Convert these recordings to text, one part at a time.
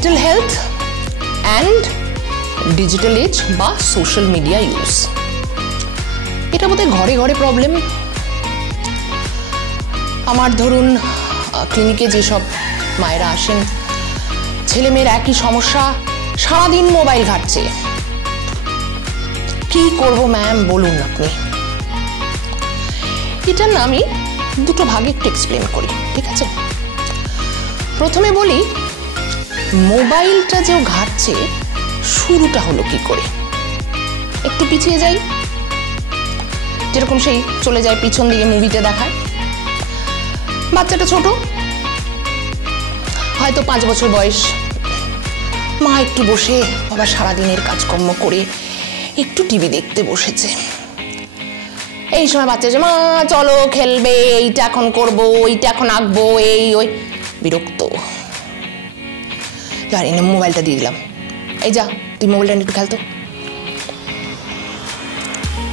Mental health and digital age বা social media use, এটা বোধহয় ঘরে ঘরে প্রবলেম। আমার ধরুন ক্লিনিকে যেসব মায়েরা আসেন, ছেলে মেয়ের একই সমস্যা, সারাদিন মোবাইল ঘাটছে। কি করব ম্যাম বলুন আপনি? এটা না আমি দুটো ভাগে একটু এক্সপ্লেন করি, ঠিক আছে? প্রথমে বলি মোবাইলটা যে ঘাটছে শুরুটা হলো কি করে। একটু পিছিয়ে যাই, যেরকম সেই চলে যায় পিছন দিকে মুভিতে দেখায়। বাচ্চাটা ছোট, হয়তো 5 বছর বয়স, মা একটু বসে বাবা সারাদিনের কাজকর্ম করে একটু টিভি দেখতে বসেছে। এই সময় বাচ্চা যে মা চলো খেলবে, এইটা এখন করবো, এইটা এখন আঁকবো, এই ওই, বিরক্ত। আর এনে মোবাইলটা দিয়ে দিলাম, এই যা তুই মোবাইলটা একটু খেলতো।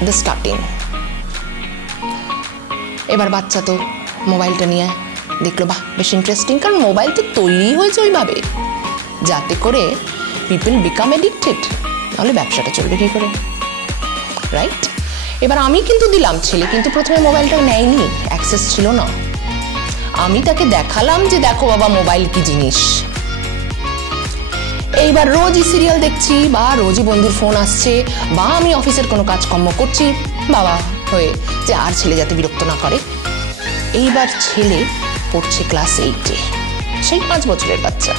The starting. এবার বাচ্চা তো মোবাইলটা নিয়ে দেখলো, বাহ বেশ ইন্টারেস্টিং, কারণ মোবাইল তো তৈরি হয়েছে ওইভাবে যাতে করে পিপল বিকাম এডিক্টেড, তাহলে ব্যবসাটা চলবে কি করে, রাইট? এবার আমি কিন্তু দিলাম, ছেলে কিন্তু প্রথমে মোবাইলটা নেয়নি, অ্যাক্সেস ছিল না। আমি তাকে দেখালাম যে দেখো বাবা মোবাইল কি জিনিস। এইবার রোজই সিরিয়াল দেখছি, বা রোজই বন্ধুর ফোন আসছে, বা আমি অফিসের কোনো কাজকর্ম করছি বাবা হয়ে, যে আর ছেলে যাতে বিরক্ত না করে। এইবার ছেলে পড়ছে ক্লাস 8-এ, সেই 5 বছরের বাচ্চা,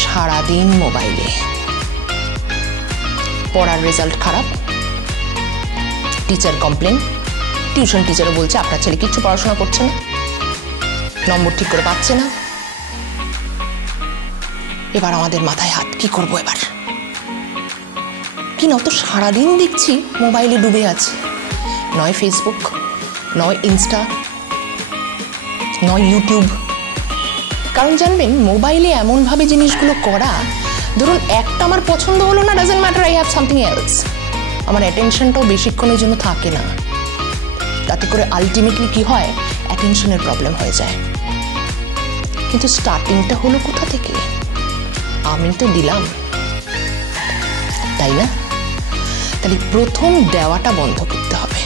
সারাদিন মোবাইলে। পড়ার রেজাল্ট খারাপ, টিচার কমপ্লেন, টিউশন টিচারও বলছে আপনার ছেলে কিচ্ছু পড়াশোনা করছে না, নম্বর ঠিক করে পাচ্ছে না। এবার আমাদের মাথায় হাত, কি করব এবার? কি না তো সারাদিন দেখছি মোবাইলে ডুবে আছে, নয় ফেসবুক, নয় ইনস্টা, নয় ইউটিউব। কারণ জানবেন মোবাইলে এমনভাবে জিনিসগুলো করা, ধরুন একটা আমার পছন্দ হলো না, doesn't matter, I have something else, আমার অ্যাটেনশনটাও বেশিক্ষণের জন্য থাকে না। তাতে করে আলটিমেটলি কি হয়, অ্যাটেনশনের প্রবলেম হয়ে যায়। কিন্তু স্টার্টিংটা হলো কোথা থেকে? আমি তো দিলাম, তাই না? তাহলে প্রথম দেওয়াটা বন্ধ করতে হবে।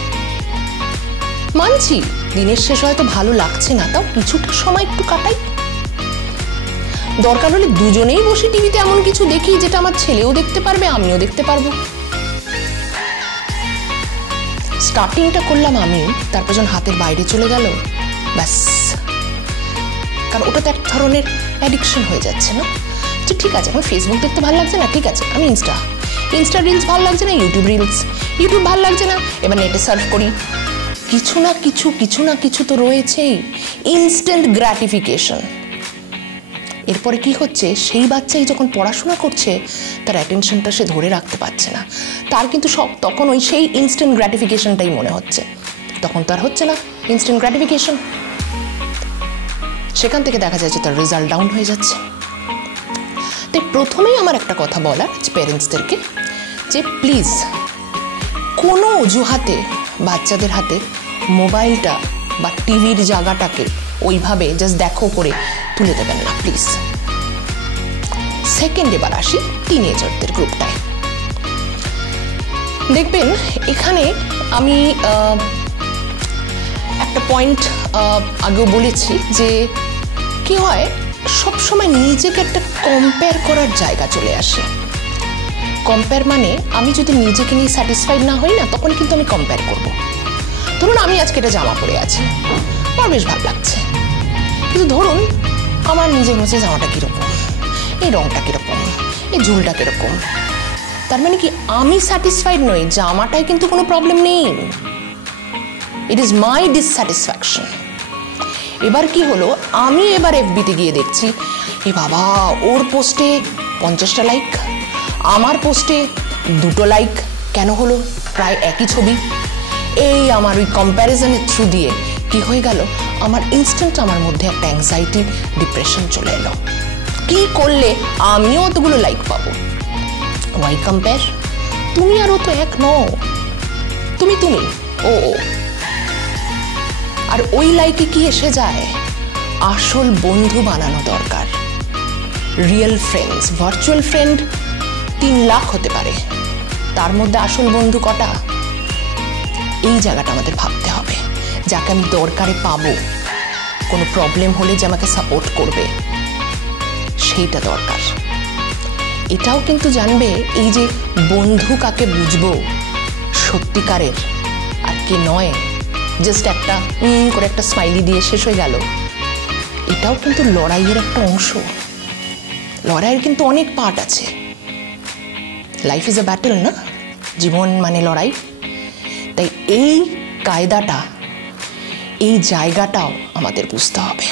মানছি দিনের শেষ হয়তো ভালো লাগছে না, তাও কিছুটা সময় একটু কাটাই। দরকার হলে দুজনেই বসে টিভিতে এমন কিছু দেখি যেটা আমার ছেলেও দেখতে পারবে, আমিও দেখতে পারবো। স্টার্টিংটা করলাম আমি, তারপর যখন হাতের বাইরে চলে গেল, ব্যাস। কারণ ওটা তো এক ধরনের অ্যাডিকশন হয়ে যাচ্ছে না, যে ঠিক আছে এখন ফেসবুক দেখতে ভালো লাগছে না, ঠিক আছে আমি ইনস্টা রিলস ভালো লাগছে না, ইউটিউব ভালো লাগছে না, এবার নেটে সার্চ করি। কিছু না কিছু তো রয়েছেই, ইনস্ট্যান্ট গ্র্যাটিফিকেশন। এরপরে কি হচ্ছে, সেই বাচ্চাই যখন পড়াশোনা করছে তার অ্যাটেনশনটা সে ধরে রাখতে পারছে না, তার কিন্তু তখন ওই সেই ইনস্ট্যান্ট গ্র্যাটিফিকেশনটাই মনে হচ্ছে। তখন তো আর হচ্ছে না ইনস্ট্যান্ট গ্র্যাটিফিকেশন, সেখান থেকে দেখা যায় যে তার রেজাল্ট ডাউন হয়ে যাচ্ছে। তাই প্রথমেই আমার একটা কথা বলার প্যারেন্টসদেরকে, যে প্লিজ কোনো অজুহাতে বাচ্চাদের হাতে মোবাইলটা বা টিভির জায়গাটাকে ওইভাবে জাস্ট দেখো করে তুলে দেবেন না প্লিজ। সেকেন্ড, এবার আসি টিনেজারদের গ্রুপটায়। দেখবেন এখানে আমি একটা পয়েন্ট আগেও বলেছি, যে কি হয় সবসময় নিজেকে একটা কম্পেয়ার করার জায়গা চলে আসে। কম্পেয়ার মানে আমি যদি নিজেকে নিয়ে স্যাটিসফাইড না হই না, তখন কিন্তু আমি কম্পেয়ার করব। ধরুন আমি আজকে এটা জামা পরে আছি, আমার বেশ ভালো লাগছে, কিন্তু ধরুন আমার নিজের মধ্যে জামাটা কীরকম, এই রঙটা কীরকম, এই ঝুলটা কীরকম, তার মানে কি আমি স্যাটিসফাইড নই, জামাটায় কিন্তু কোনো প্রবলেম নেই, ইট ইজ মাই ডিসস্যাটিসফ্যাকশন। এবার কি হলো, আমি এবার এফবিতে গিয়ে দেখছি, এ বাবা ওর পোস্টে 50টা লাইক, আমার পোস্টে 2টো লাইক, কেন হলো? প্রায় একই ছবি। এই আমার ওই কম্প্যারিজনের থ্রু দিয়ে কি হয়ে গেল, আমার ইনস্ট্যান্ট আমার মধ্যে একটা অ্যাংজাইটি, ডিপ্রেশন চলে এলো। কি করলে আমিও অতগুলো লাইক পাবো? Why compare? তুমি আর ও তো এক নও, তুমি ও। আর ওই লাইকে কি এসে যায়, আসল বন্ধু বানানো দরকার, real friends. Virtual friend 3 lakh হতে পারে, তার মধ্যে আসল বন্ধু কটা? এই জায়গাটা আমাদের ভাবতে হবে। যাকে আমি দরকারে পাবো, কোনো প্রবলেম হলে যে আমাকে সাপোর্ট করবে, সেইটা দরকার। এটাও কিন্তু জানবে এই যে বন্ধু কাকে বুঝবো সত্যিকারের আর কে নয়, জাস্ট একটা করে একটা স্মাইলি দিয়ে শেষ হয়ে গেল, এটাও কিন্তু লড়াইয়ের একটা অংশ। লড়াইয়ের কিন্তু অনেক পার্ট আছে। লাইফ ইজ এ ব্যাটল না, জীবন মানে লড়াই। তাই এই কায়দাটা, এই জায়গাটাও আমাদের বুঝতে হবে।